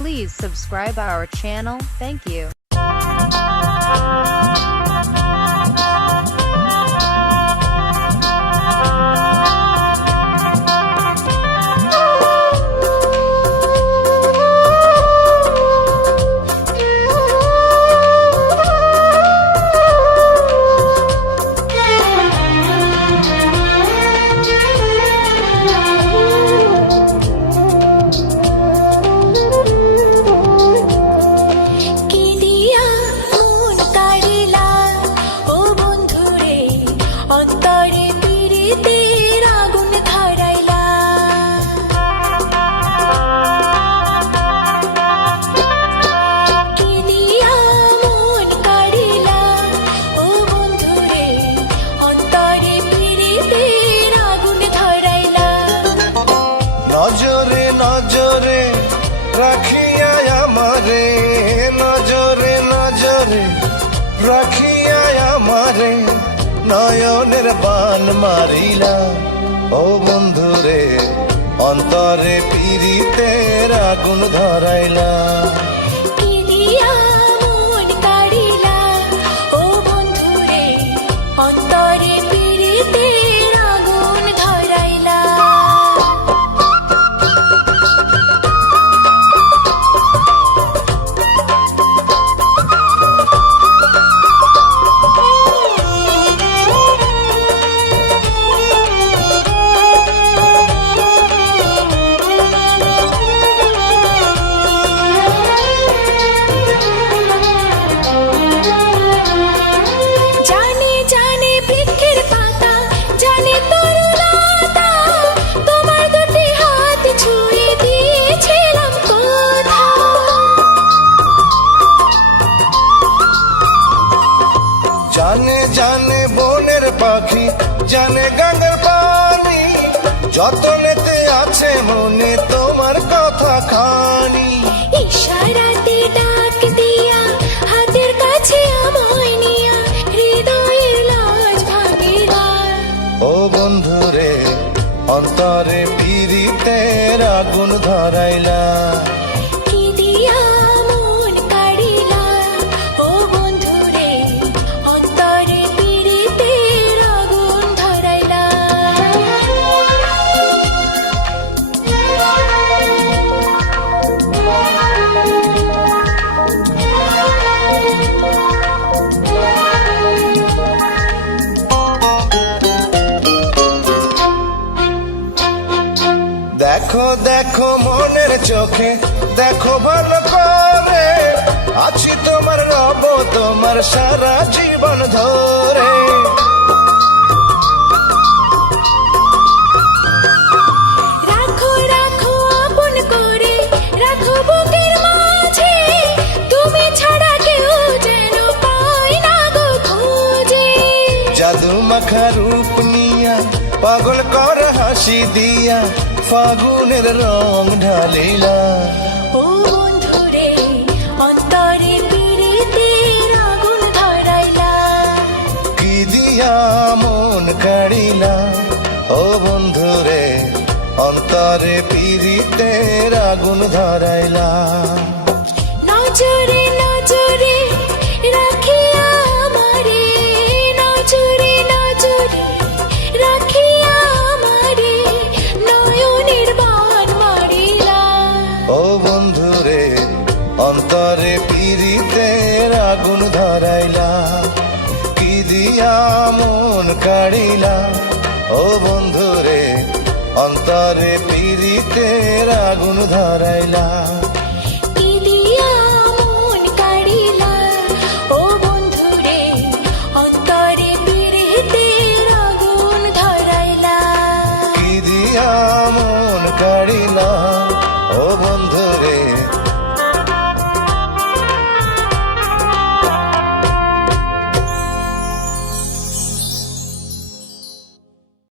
Please subscribe our channel. Thank you. নজরে নজরে রাখিয়া আমারে, নজরে নজরে রাখিয়া আমারে, নয়নের বান মারিলা ও বন্ধুরে, অন্তরে পীড়িতের আগুন ধরাইলা। জানে জানে বনের পাখি, জানে গাঙ্গের পানি, যতনেতে আছে মনে তোমার কথা খানি। ইশারাতে ডাক দিয়া হাতের কাছে আমায় নিয়া, হৃদয়ের লাজ ভাঙিলা ও বন্ধুরে, অন্তরে পীড়িতের আগুন ধরাইলা। দেখো দেখো মনের চোখে, দেখো ভালো করে, আছি তোমার, রব তোমার সারা জীবন ধরে। রাখো রাখো আপন করে, রাখো বুকের মাঝে, তুমি ছাড়া কেউ যেন পাই না গো খোঁজে। জাদু মাখা রূপ নিয়া, পাগল কর হাসি দিয়া, ফাগুনের রং ঢালিলা ও বন্ধুরে, অন্তরে পীড়িতের আগুন ধরাইলা। কি দিয়া মন কাড়িলা ও বন্ধুরে, অন্তরে পীড়িতের আগুন ধরাইলা। নজরে নজরে রাখিয়া আমারে, নজরে নজরে রাখিয়া আমারে, নয়নের বান মারিলা ও বন্ধুরে, অন্তরে পীড়িতের আগুন ধরাইলা। কি দিয়া মন কাড়িলা ও বন্ধুরে, অন্তরে পীড়িতের আগুন ধরাইলা। কি দিয়া মন কাড়িলা ও বন্ধুরে, অন্তরে পীড়িতের আগুন ধরাইলা। কি দিয়া মন কাড়িলা ও বন্ধুরে,